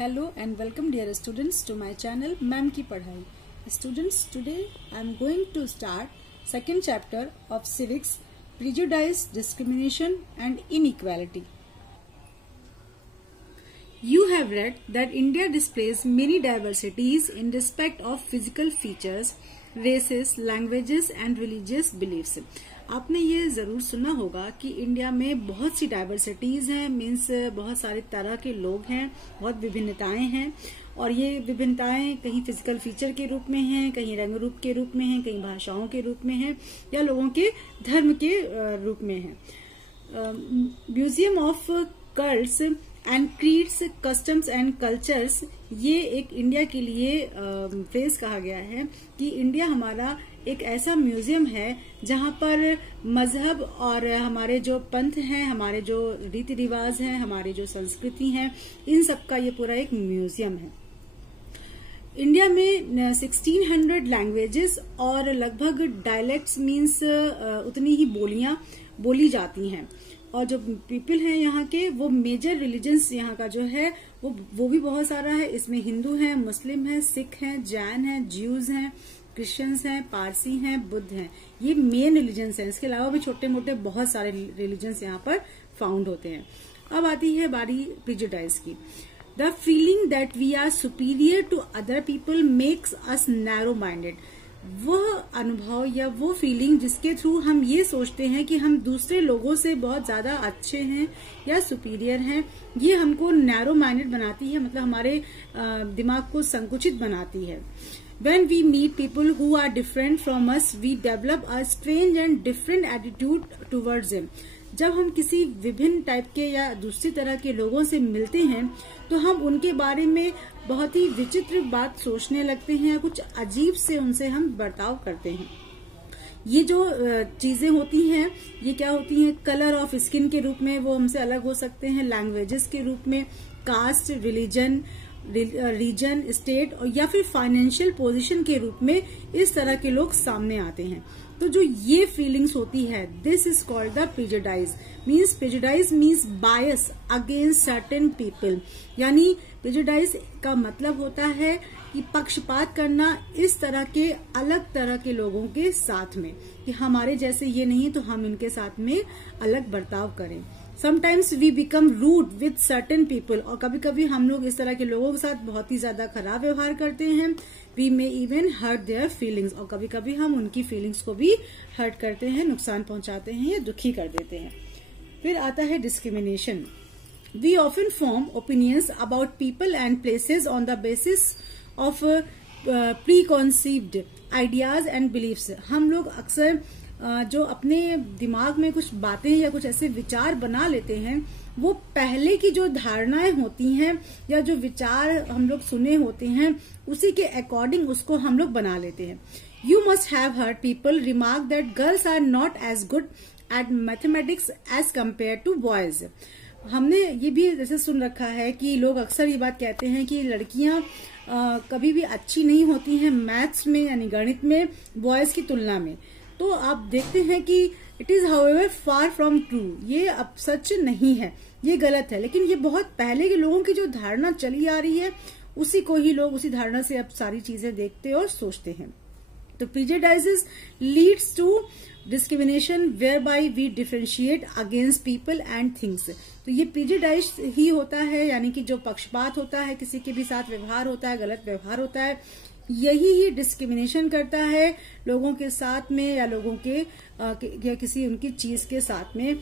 Hello and welcome dear students to my channel ma'am की पढ़ाई. Students, today I am going to start second chapter of civics, prejudice, discrimination and inequality. You have read that India displays many diversities in respect of physical features, races, languages and religious beliefs. आपने ये जरूर सुना होगा कि India में बहुत सी diversities हैं, means बहुत सारे तरह के लोग हैं, बहुत विभिन्नताएं हैं और ये विभिन्नताएं कहीं फिजिकल फीचर के रूप में हैं, कहीं रंग रूप के रूप में हैं, कहीं भाषाओं के रूप में हैं या लोगों के धर्म के रूप में हैं. Museum of cults and creeds, customs and cultures, ये एक इंडिया के लिए फ्रेज कहा गया है कि इंडिया हमारा एक ऐसा म्यूजियम है जहां पर मजहब और हमारे जो पंथ हैं, हमारे जो रीति रिवाज हैं, हमारी जो संस्कृति हैं, इन सब का ये पूरा एक म्यूजियम है. इंडिया में 1600 लैंग्वेजेस और लगभग डायलेक्ट्स मीन्स उतनी ही बोलियां बोली जाती हैं. और जो पीपल हैं यहाँ के, वो मेजर रिलीजन्स यहाँ का जो है वो भी बहुत सारा है. इसमें हिंदू हैं, मुस्लिम हैं, सिख हैं, जैन हैं, ज्यूज हैं, क्रिश्चियंस हैं, पारसी हैं, बुद्ध हैं. ये मेन रिलीजन्स हैं. इसके अलावा भी छोटे मोटे बहुत सारे रिलीजन्स यहाँ पर फाउंड होते हैं. अब आती है बारी प्रिजुडाइज की. The feeling that we are superior to other people makes us narrow minded. वह अनुभव या वो फीलिंग जिसके थ्रू हम ये सोचते हैं कि हम दूसरे लोगों से बहुत ज्यादा अच्छे हैं या सुपीरियर हैं, ये हमको नैरो माइंडेड बनाती है, मतलब हमारे दिमाग को संकुचित बनाती है. When we meet people who are different from us, we develop a strange and different attitude towards them. जब हम किसी विभिन्न टाइप के या दूसरी तरह के लोगों से मिलते हैं तो हम उनके बारे में बहुत ही विचित्र बात सोचने लगते हैं, कुछ अजीब से उनसे हम बर्ताव करते हैं. ये जो चीजें होती हैं ये क्या होती हैं? कलर ऑफ स्किन के रूप में वो हमसे अलग हो सकते हैं, लैंग्वेजेस के रूप में, कास्ट, रिलीजन, रीजन, स्टेट और या फिर फाइनेंशियल पोजीशन के रूप में इस तरह के लोग सामने आते हैं. तो जो ये फीलिंग्स होती है, this is called the prejudice. Prejudice means bias against certain people. यानी प्रिजुडाइज का मतलब होता है कि पक्षपात करना इस तरह के अलग तरह के लोगों के साथ में, कि हमारे जैसे ये नहीं तो हम इनके साथ में अलग बर्ताव करें. Sometimes we become rude with certain people. और कभी कभी हम लोग इस तरह के लोगों के साथ बहुत ही ज्यादा खराब व्यवहार करते हैं. We may even hurt their feelings. और कभी कभी हम उनकी फीलिंग्स को भी हर्ट करते हैं, नुकसान पहुंचाते हैं या दुखी कर देते हैं. फिर आता है discrimination. We often form opinions about people and places on the basis of preconceived ideas and beliefs. हम लोग अक्सर जो अपने दिमाग में कुछ बातें या कुछ ऐसे विचार बना लेते हैं, वो पहले की जो धारणाएं होती हैं या जो विचार हम लोग सुने होते हैं उसी के अकॉर्डिंग उसको हम लोग बना लेते हैं. You must have heard people remark that girls are not as good at mathematics as compare to boys. हमने ये भी जैसे सुन रखा है कि लोग अक्सर ये बात कहते हैं कि लड़कियां कभी भी अच्छी नहीं होती हैं मैथ्स में यानी गणित में बॉयज की तुलना में. तो आप देखते हैं कि it is however far from true. ये अब सच नहीं है, ये गलत है. लेकिन ये बहुत पहले के लोगों की जो धारणा चली आ रही है उसी को ही लोग उसी धारणा से अब सारी चीजें देखते और सोचते हैं. तो prejudices leads to discrimination whereby we differentiate against people and things. तो ये प्रिजुडाइज ही होता है, यानी कि जो पक्षपात होता है, किसी के भी साथ व्यवहार होता है, गलत व्यवहार होता है, यही ही डिस्क्रिमिनेशन करता है लोगों के साथ में या लोगों के या किसी उनकी चीज के साथ में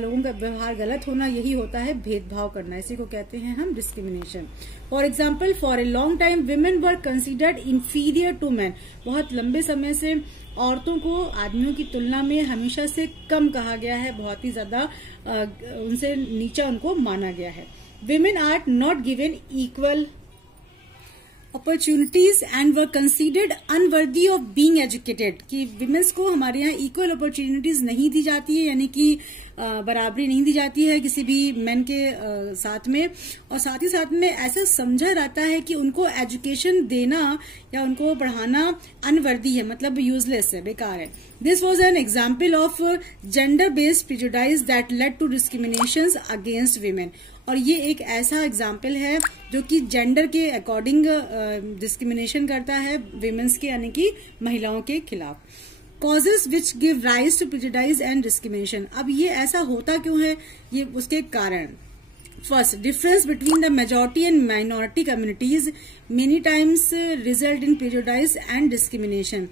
लोगों का व्यवहार गलत होना, यही होता है भेदभाव करना. इसी को कहते हैं हम discrimination. For example, for a long time women were considered inferior to man. बहुत लंबे समय से औरतों को आदमियों की तुलना में हमेशा से कम कहा गया है, बहुत ही ज्यादा उनसे नीचा उनको माना गया है. Women are not given equal opportunities and were considered unworthy of being educated. कि विमेन्स को हमारे यहाँ इक्वल अपॉर्चुनिटीज नहीं दी जाती है, यानी कि बराबरी नहीं दी जाती है किसी भी मेन के साथ में, और साथ ही साथ में ऐसा समझा जाता है कि उनको एजुकेशन देना या उनको पढ़ाना अनवर्दी है, मतलब यूजलेस है, बेकार है। This was an example of gender based prejudice that led to discriminations against women. और ये एक ऐसा एग्जाम्पल है जो कि जेंडर के अकॉर्डिंग डिस्क्रिमिनेशन करता है विमेन्स के, यानी कि महिलाओं के खिलाफ। Causes which give rise to prejudice and discrimination. अब ये ऐसा होता क्यों है, ये उसके कारण। First, difference between the majority and minority communities many times result in prejudice and discrimination.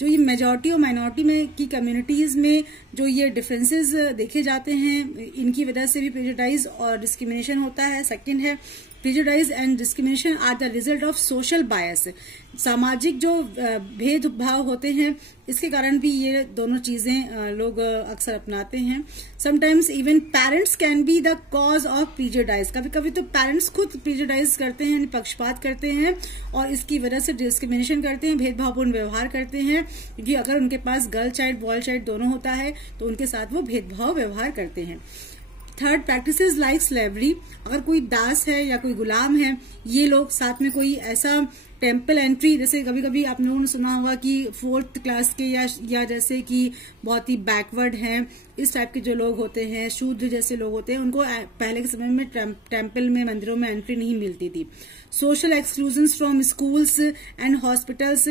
जो ये मेजॉरिटी और माइनॉरिटी में की कम्युनिटीज में जो ये डिफरेंसेस देखे जाते हैं, इनकी वजह से भी प्रिजुडाइज और डिस्क्रिमिनेशन होता है। सेकंड है, prejudice and discrimination are the result of social bias. सामाजिक जो भेदभाव होते हैं, इसके कारण भी ये दोनों चीजें लोग अक्सर अपनाते हैं। Sometimes even parents can be the cause of prejudice. कभी कभी तो पेरेंट्स खुद प्रिजुडाइज करते हैं, पक्षपात करते हैं और इसकी वजह से डिस्क्रिमिनेशन करते हैं, भेदभावपूर्ण व्यवहार करते हैं, क्योंकि अगर उनके पास गर्ल चाइल्ड बॉय चाइल्ड दोनों होता है तो उनके साथ वो भेदभाव व्यवहार करते हैं। Third, practices like slavery. अगर कोई दास है या कोई गुलाम है, ये लोग साथ में कोई ऐसा टेम्पल एंट्री, जैसे कभी कभी आप लोगों ने सुना होगा कि 4th क्लास के या जैसे कि बहुत ही बैकवर्ड हैं, इस टाइप के जो लोग होते हैं, शूद्र जैसे लोग होते हैं, उनको पहले के समय में टेम्पल में, मंदिरों में एंट्री नहीं मिलती थी। Social exclusion from schools and hospitals.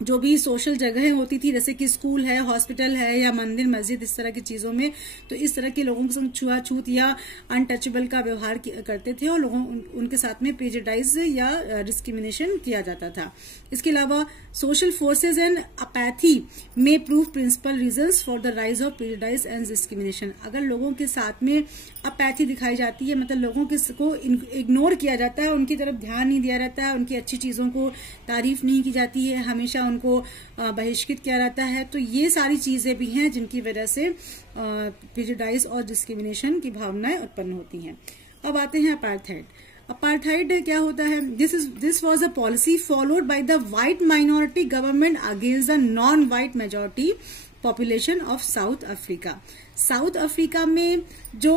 जो भी सोशल जगहें होती थी, जैसे कि स्कूल है, हॉस्पिटल है या मंदिर मस्जिद, इस तरह की चीजों में, तो इस तरह के लोगों के संग छुआछूत या अनटचेबल का व्यवहार करते थे और लोगों उनके साथ में प्रिजुडाइज या डिस्क्रिमिनेशन किया जाता था। इसके अलावा सोशल फोर्सेज एंड अपैथी में prove principal reasons for the rise of prejudice and discrimination. अगर लोगों के साथ में अपैथी दिखाई जाती है, मतलब लोगों को इग्नोर किया जाता है, उनकी तरफ ध्यान नहीं दिया जाता है, उनकी अच्छी चीजों को तारीफ नहीं की जाती है, हमेशा उनको बहिष्कृत किया जाता है, तो ये सारी चीजें भी हैं जिनकी वजह से प्रिजुडाइज और डिस्क्रिमिनेशन की भावनाएं उत्पन्न होती हैं। अब आते हैं अपार्थाइड। अपार्थाइड क्या होता है? This was a policy followed by the white minority government against the non white majority population of south Africa. South Africa में जो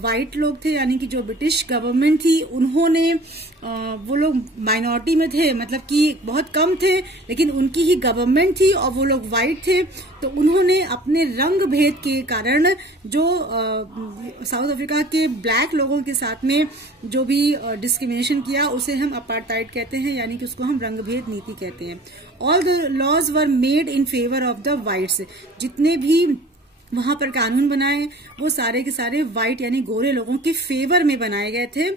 व्हाइट लोग थे, यानी कि जो ब्रिटिश गवर्नमेंट थी, उन्होंने वो लोग माइनॉरिटी में थे, मतलब कि बहुत कम थे, लेकिन उनकी ही गवर्नमेंट थी और वो लोग व्हाइट थे, तो उन्होंने अपने रंग भेद के कारण जो साउथ अफ्रीका के ब्लैक लोगों के साथ में जो भी डिस्क्रिमिनेशन किया, उसे हम अपार्थाइड कहते हैं, यानी कि उसको हम रंग भेद नीति कहते हैं। All the laws were made in favour of the whites. जितने भी वहां पर कानून बनाए वो सारे के सारे व्हाइट यानी गोरे लोगों के फेवर में बनाए गए थे।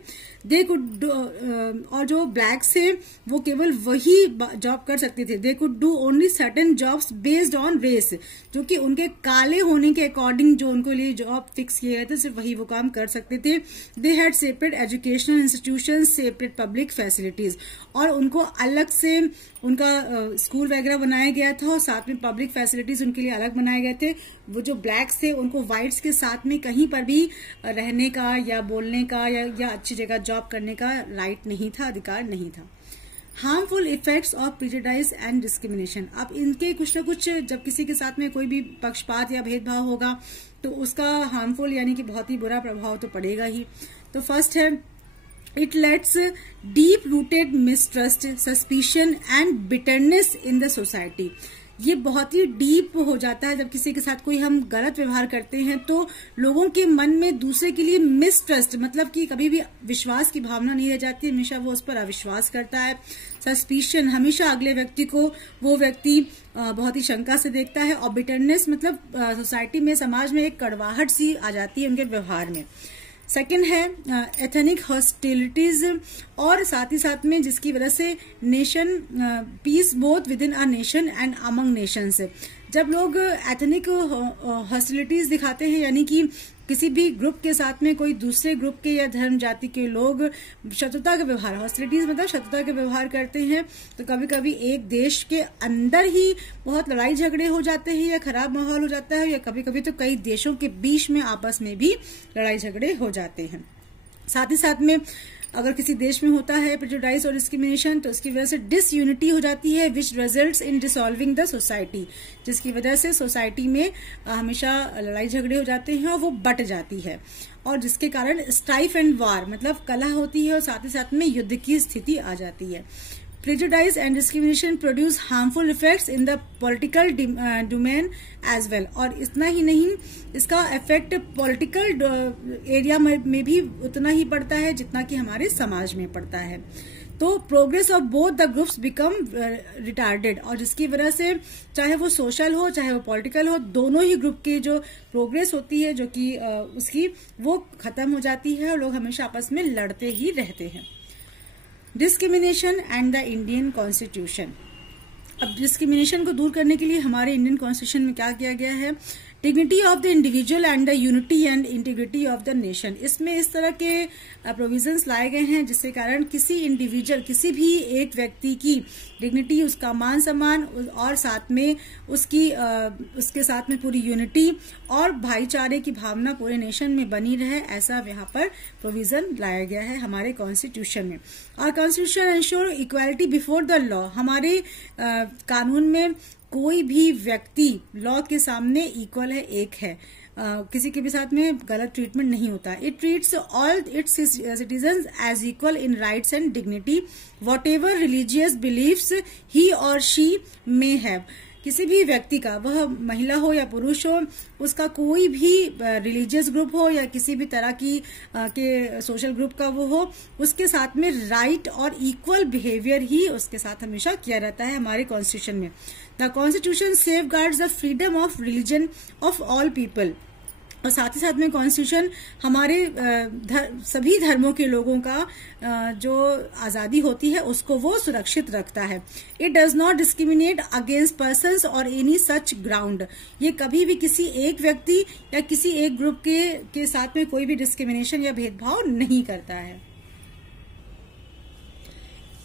दे कुड और जो ब्लैक से वो केवल वही जॉब कर सकते थे। They could do only certain jobs based on race, जो कि उनके काले होने के अकॉर्डिंग जो उनको लिए जॉब फिक्स किए गए थे, सिर्फ वही वो काम कर सकते थे। They had separate educational institution, separate public facilities, और उनको अलग से उनका स्कूल वगैरह बनाया गया था और साथ में पब्लिक फैसिलिटीज उनके लिए अलग बनाए गए थे। वो जो ब्लैक्स थे उनको व्हाइट्स के साथ में कहीं पर भी रहने का या बोलने का या अच्छी जगह जॉब करने का राइट नहीं था, अधिकार नहीं था। Harmful effects of prejudice and discrimination. अब इनके कुछ न कुछ, जब किसी के साथ में कोई भी पक्षपात या भेदभाव होगा तो उसका हार्मफुल यानी कि बहुत ही बुरा प्रभाव तो पड़ेगा ही। तो फर्स्ट है, it let's deep rooted mistrust, suspicion and bitterness in the society. ये बहुत ही डीप हो जाता है जब किसी के साथ कोई हम गलत व्यवहार करते हैं, तो लोगों के मन में दूसरे के लिए मिसट्रस्ट, मतलब कि कभी भी विश्वास की भावना नहीं रह जाती, हमेशा वो उस पर अविश्वास करता है। सस्पिशन, हमेशा अगले व्यक्ति को वो व्यक्ति बहुत ही शंका से देखता है। और बिटरनेस मतलब सोसाइटी में, समाज में एक कड़वाहट सी आ जाती है उनके व्यवहार में। सेकेंड है एथनिक हॉस्टिलिटीज, और साथ ही साथ में जिसकी वजह से nation peace both within a nation and among nations. जब लोग एथनिक हॉस्टिलिटीज दिखाते हैं, यानी कि किसी भी ग्रुप के साथ में कोई दूसरे ग्रुप के या धर्म जाति के लोग शत्रुता का व्यवहार, हॉस्टिलिटीज मतलब शत्रुता के व्यवहार करते हैं, तो कभी कभी एक देश के अंदर ही बहुत लड़ाई झगड़े हो जाते हैं या खराब माहौल हो जाता है, या कभी कभी तो कई देशों के बीच में आपस में भी लड़ाई झगड़े हो जाते हैं। साथ ही साथ में अगर किसी देश में होता है प्रेजुडाइज और डिस्क्रिमिनेशन, तो इसकी वजह से डिसयूनिटी हो जाती है, which results in dissolving the society, जिसकी वजह से सोसाइटी में हमेशा लड़ाई झगड़े हो जाते हैं और वो बट जाती है, और जिसके कारण स्ट्राइफ एंड वार मतलब कलह होती है और साथ ही साथ में युद्ध की स्थिति आ जाती है। Prejudice and discrimination produce harmful effects in the political domain as well। और इतना ही नहीं, इसका इफेक्ट पॉलिटिकल एरिया में भी उतना ही पड़ता है जितना कि हमारे समाज में पड़ता है। तो progress of both the groups become retarded, और जिसकी वजह से चाहे वो सोशल हो चाहे वो पॉलिटिकल हो, दोनों ही ग्रुप की जो प्रोग्रेस होती है जो कि उसकी वो खत्म हो जाती है और लोग हमेशा आपस में लड़ते ही रहते हैं। Discrimination and the Indian constitution. अब डिस्क्रिमिनेशन को दूर करने के लिए हमारे इंडियन कॉन्स्टिट्यूशन में क्या किया गया है? Dignity of the individual and the unity and integrity of the nation. इसमें इस तरह के प्रोविजंस लाए गए हैं जिसके कारण किसी इंडिविजुअल, किसी भी एक व्यक्ति की डिग्निटी, उसका मान सम्मान और साथ में उसके साथ में पूरी यूनिटी और भाईचारे की भावना पूरे नेशन में बनी रहे, ऐसा यहाँ पर प्रोविजन लाया गया है हमारे कॉन्स्टिट्यूशन में। और constitution ensure equality before the law. हमारे कानून में कोई भी व्यक्ति लॉ के सामने इक्वल है, एक है, किसी के भी साथ में गलत ट्रीटमेंट नहीं होता। It treats all its citizens as equal in rights and dignity whatever religious beliefs he और शी मे हैव। किसी भी व्यक्ति का, वह महिला हो या पुरुष हो, उसका कोई भी रिलीजियस ग्रुप हो या किसी भी तरह की के सोशल ग्रुप का वो हो, उसके साथ में राइट और इक्वल बिहेवियर ही उसके साथ हमेशा किया रहता है हमारे कॉन्स्टिट्यूशन में। The constitution safeguards the freedom of religion of all people. और साथ ही साथ में कॉन्स्टिट्यूशन हमारे सभी धर्मों के लोगों का जो आजादी होती है उसको वो सुरक्षित रखता है। It does not discriminate against persons और एनी सच ग्राउंड। ये कभी भी किसी एक व्यक्ति या किसी एक ग्रुप के साथ में कोई भी डिस्क्रिमिनेशन या भेदभाव नहीं करता है।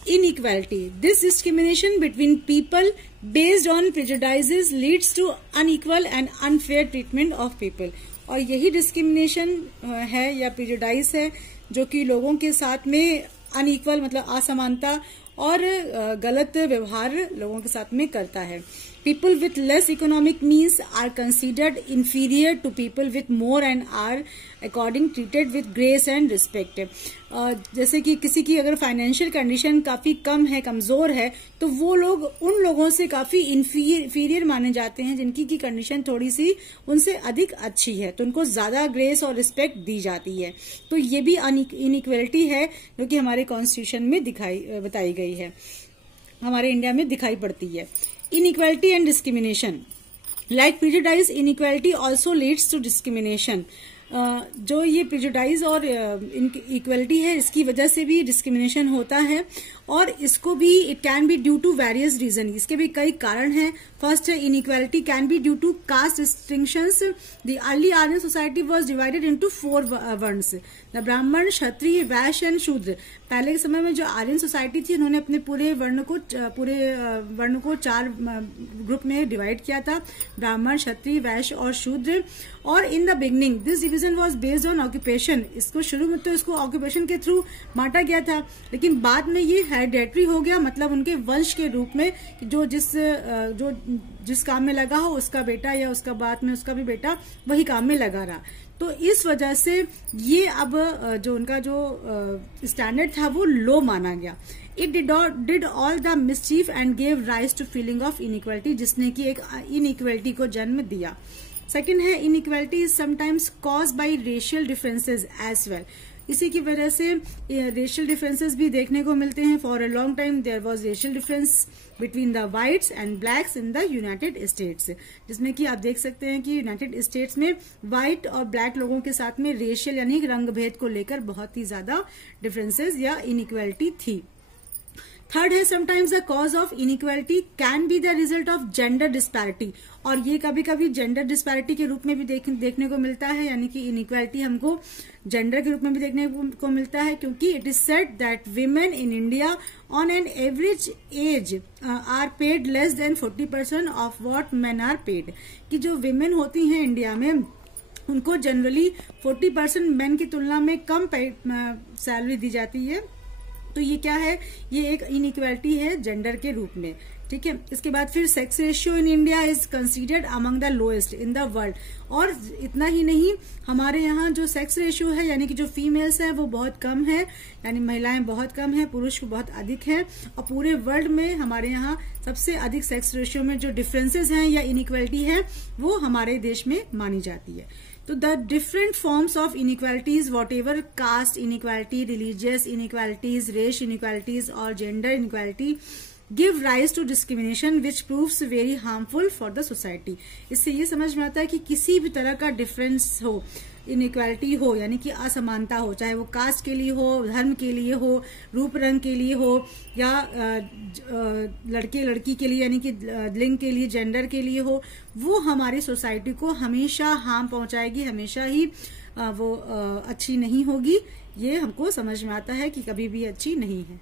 Inequality. This discrimination between people based on prejudices leads to unequal and unfair treatment of people। और यही डिस्क्रिमिनेशन है या प्रेजुडाइज है जो कि लोगों के साथ में अनइक्वल मतलब असमानता और गलत व्यवहार लोगों के साथ में करता है। People with less economic means are considered inferior to people with more and are according treated with grace and respect। जैसे कि किसी की अगर फाइनेंशियल कंडीशन काफी कम है, कमजोर है, तो वो लोग उन लोगों से काफी इंफीरियर माने जाते हैं जिनकी की कंडीशन थोड़ी सी उनसे अधिक अच्छी है, तो उनको ज्यादा ग्रेस और रिस्पेक्ट दी जाती है। तो ये भी इनइक्वलिटी है जो कि हमारे कॉन्स्टिट्यूशन में बताई गई है, हमारे इंडिया में दिखाई पड़ती है। Inequality and discrimination. Like prejudice, inequality also leads to discrimination। जो ये प्रेजुडाइज और इक्वलिटी है, इसकी वजह से भी डिस्क्रिमिनेशन होता है और इसको भी it can be due to various reason. इसके भी कई कारण हैं। फर्स्ट है inequality can be due to caste distinctions. The early Aryan society was divided into 4 varnas, the Brahmin, Kshatriya, Vysya and शूद्र। पहले के समय में जो आर्यन सोसाइटी थी, उन्होंने अपने पूरे वर्ण को 4 ग्रुप में डिवाइड किया था, ब्राह्मण, क्षत्रिय, वैश्य और शूद्र। और in the beginning this division was based on occupation. इसको शुरू में तो इसको ऑक्यूपेशन के थ्रू बांटा गया था, लेकिन बाद में ये हेरिडेटरी हो गया, मतलब उनके वंश के रूप में जो जिस काम में लगा हो उसका बेटा या उसका बाद में उसका भी बेटा वही काम में लगा रहा। तो इस वजह से ये अब जो उनका जो स्टैंडर्ड था वो लो माना गया। It did all the mischief and gave rise to feeling of inequality, जिसने की एक इनइक्वालिटी को जन्म दिया। सेकंड है inequality is sometimes cause by racial differences as well. इसी की वजह से रेशियल डिफरेंसेस भी देखने को मिलते हैं। For a long time there was racial difference between the whites and blacks in the United States, जिसमें कि आप देख सकते हैं कि यूनाइटेड स्टेट्स में व्हाइट और ब्लैक लोगों के साथ में रेशियल यानी रंग भेद को लेकर बहुत ही ज्यादा डिफरेंसेस या इनइक्वालिटी थी। थर्ड है sometimes the cause of inequality can be the result of gender disparity. और ये कभी कभी जेंडर डिस्पैरिटी के रूप में भी देखने को मिलता है, यानी कि इनइक्वालिटी हमको जेंडर के रूप में भी देखने को मिलता है, क्योंकि it is said that women in India on an average age are paid less than 40% of what men are paid. कि जो विमेन होती हैं इंडिया में उनको जनरली 40% मेन की तुलना में कम सैलरी दी जाती है। तो ये क्या है, ये एक इनइक्वालिटी है जेंडर के रूप में, ठीक है। इसके बाद फिर sex ratio in India is considered among the lowest in the world. और इतना ही नहीं, हमारे यहाँ जो सेक्स रेशियो है यानी कि जो फीमेल्स है वो बहुत कम है, यानी महिलाएं बहुत कम है, पुरुष बहुत अधिक है। और पूरे वर्ल्ड में हमारे यहाँ सबसे अधिक सेक्स रेशियो में जो डिफरेंसेस हैं या इनइक्वालिटी है वो हमारे देश में मानी जाती है। तो the different forms of inequalities, whatever caste inequality, religious inequalities, race inequalities और gender inequality give rise to discrimination which proves very harmful for the society. इससे ये समझ में आता है कि किसी भी तरह का डिफरेंस हो, इनइक्वालिटी हो यानी कि असमानता हो, चाहे वो कास्ट के लिए हो, धर्म के लिए हो, रूप रंग के लिए हो, या लड़के लड़की के लिए यानी कि लिंग के लिए, जेंडर के लिए हो, वो हमारी सोसाइटी को हमेशा हार्म पहुंचाएगी, हमेशा ही वो अच्छी नहीं होगी। ये हमको समझ में आता है कि कभी भी अच्छी नहीं है।